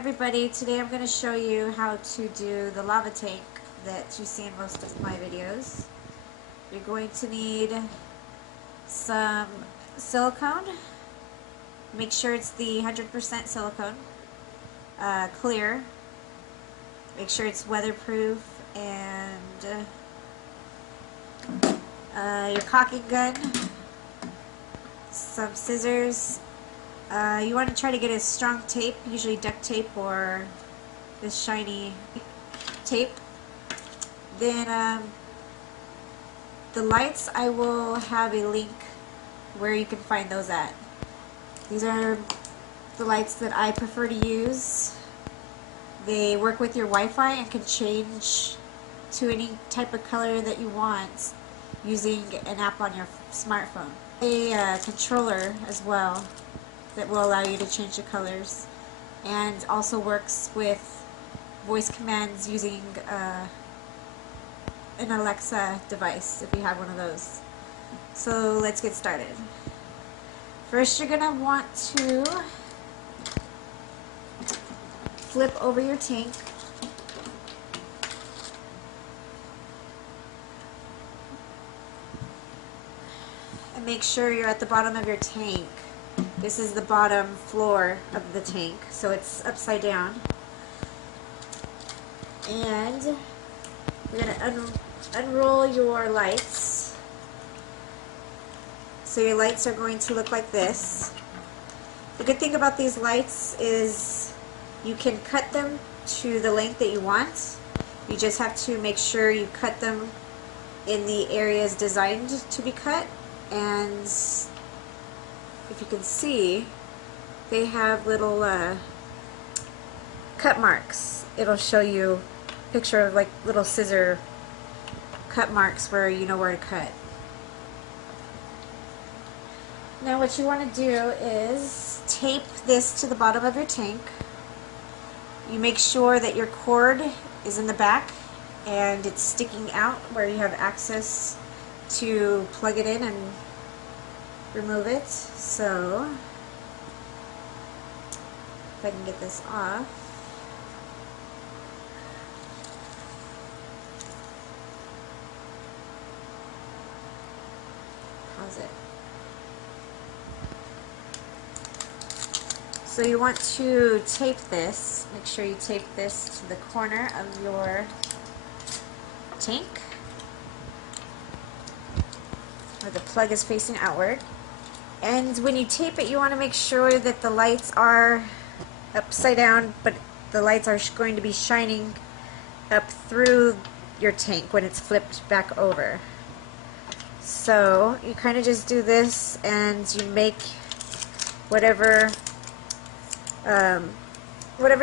Everybody, today I'm going to show you how to do the lava tank that you see in most of my videos. You're going to need some silicone. Make sure it's the 100% silicone, clear. Make sure it's weatherproof, and your caulking gun, some scissors. You want to try to get a strong tape, usually duct tape or this shiny tape. Then the lights, I will have a link where you can find those at. These are the lights that I prefer to use. They work with your Wi-Fi and can change to any type of color that you want using an app on your smartphone. A controller as well that will allow you to change the colors, and also works with voice commands using an Alexa device if you have one of those. So let's get started. First, you're going to want to flip over your tank. And make sure you're at the bottom of your tank. This is the bottom floor of the tank, so it's upside down. And you're going to unroll your lights. So your lights are going to look like this. The good thing about these lights is you can cut them to the length that you want. You just have to make sure you cut them in the areas designed to be cut. And if you can see, they have little cut marks. It'll show you a picture of like little scissor cut marks where you know where to cut. Now what you want to do is tape this to the bottom of your tank. You make sure that your cord is in the back and it's sticking out where you have access to plug it in and remove it. So if I can get this off. Pause it. So you want to tape this. Make sure you tape this to the corner of your tank, where the plug is facing outward. And when you tape it, you want to make sure that the lights are upside down, but the lights are going to be shining up through your tank when it's flipped back over. So you kind of just do this, and you make whatever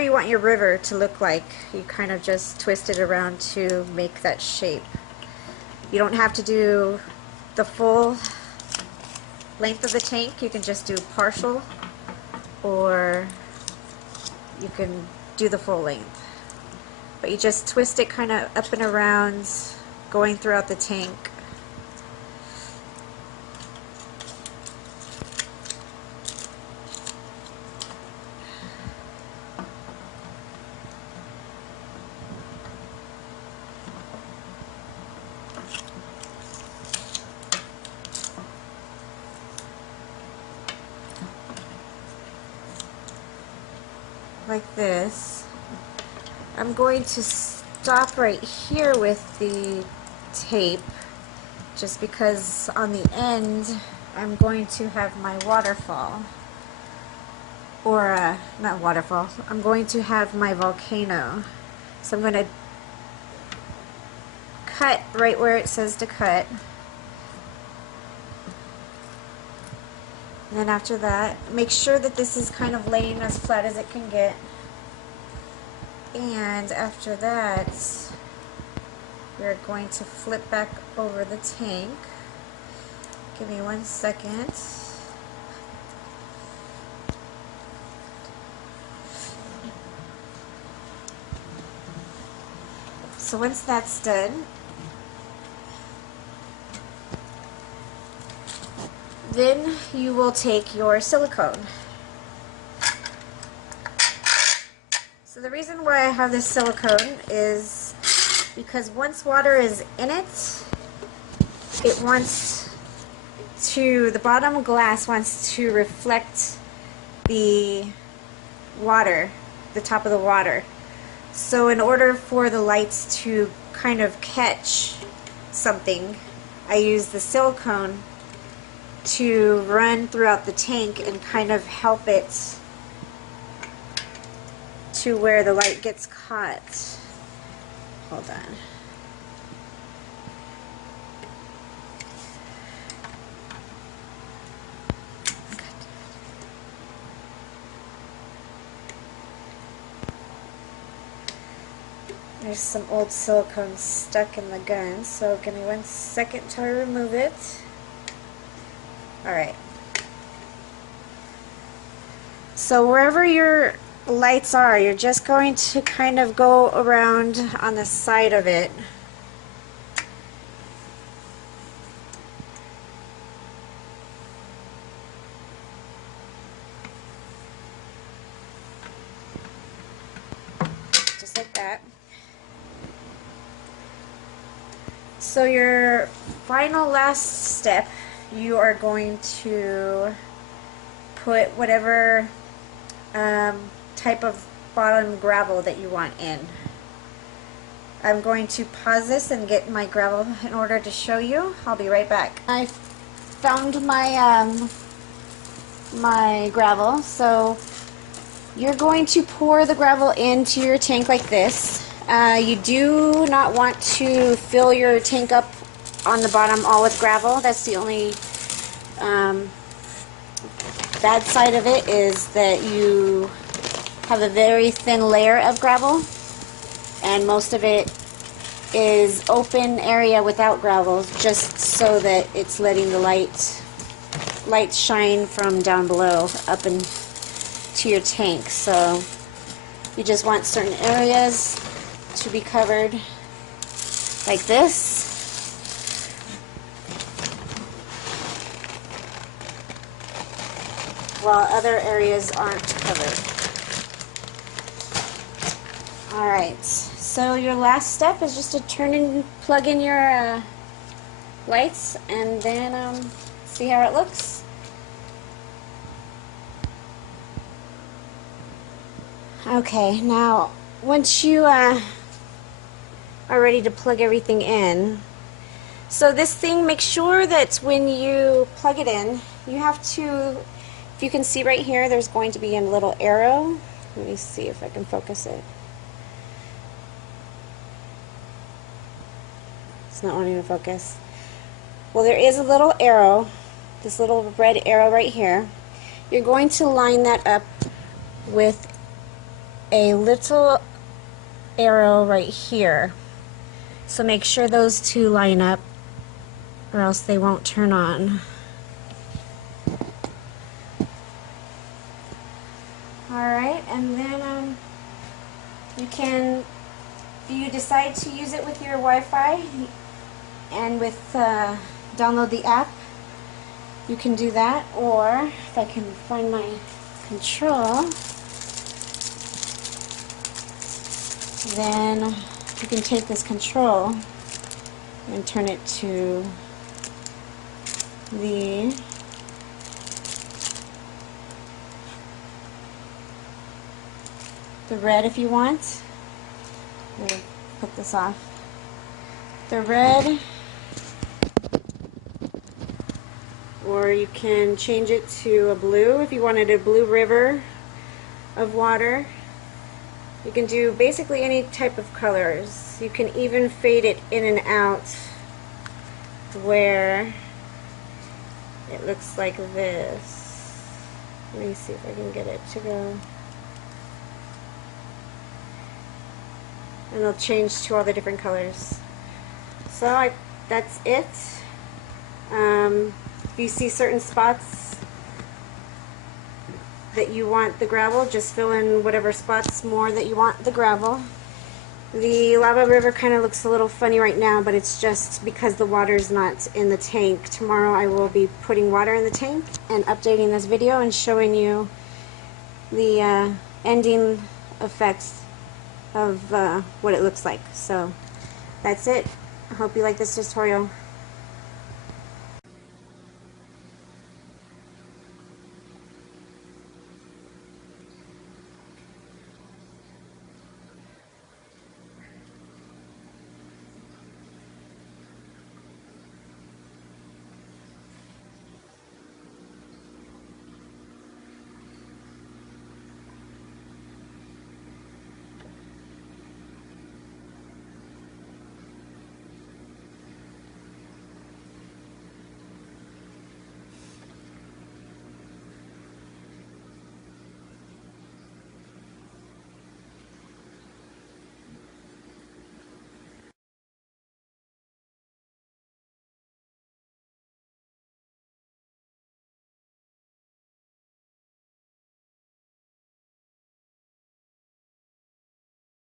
you want your river to look like. You kind of just twist it around to make that shape. You don't have to do the full length of the tank. You can just do partial, or you can do the full length. But you just twist it kind of up and around, going throughout the tank. Like this. I'm going to stop right here with the tape, just because on the end I'm going to have my waterfall, or not waterfall, I'm going to have my volcano. So I'm going to cut right where it says to cut. And then after that, make sure that this is kind of laying as flat as it can get. And after that, we're going to flip back over the tank. Give me 1 second. So once that's done, then you will take your silicone So the reason why I have this silicone is because once water is in it, it wants to, the bottom glass wants to reflect the water, the top of the water. So in order for the lights to kind of catch something, I use the silicone to run throughout the tank and kind of help it to where the light gets caught. Hold on. There's some old silicone stuck in the gun, so give me 1 second till I remove it. Alright. So wherever your lights are, you're just going to kind of go around on the side of it. Just like that. So your final last step, you are going to put whatever type of bottom gravel that you want in. I'm going to pause this and get my gravel in order to show you. I'll be right back. I found my my gravel, so you're going to pour the gravel into your tank like this. You do not want to fill your tank up on the bottom all with gravel. That's the only bad side of it, is that you have a very thin layer of gravel, and most of it is open area without gravel, just so that it's letting the light shine from down below up into your tank. So you just want certain areas to be covered like this. While other areas aren't covered. Alright, so your last step is just to plug in your lights, and then see how it looks. Okay, now once you are ready to plug everything in, so this thing, make sure that when you plug it in, you have to, if you can see right here, there's going to be a little arrow. Let me see if I can focus it. It's not wanting to focus. Well, there is a little arrow, this little red arrow right here. You're going to line that up with a little arrow right here. So make sure those two line up, or else they won't turn on. Alright, and then you can, if you decide to use it with your Wi-Fi and with download the app, you can do that. Or if I can find my control, then you can take this control and turn it to the red if you want. I'm going to put this off. The red, or you can change it to a blue if you wanted a blue river of water. You can do basically any type of colors. You can even fade it in and out where it looks like this. Let me see if I can get it to go. And it'll change to all the different colors. So that's it. If you see certain spots that you want the gravel, just fill in whatever spots more that you want the gravel. The lava river kind of looks a little funny right now, but it's just because the water's not in the tank. Tomorrow I will be putting water in the tank and updating this video and showing you the ending effects of what it looks like. So that's it. I hope you like this tutorial.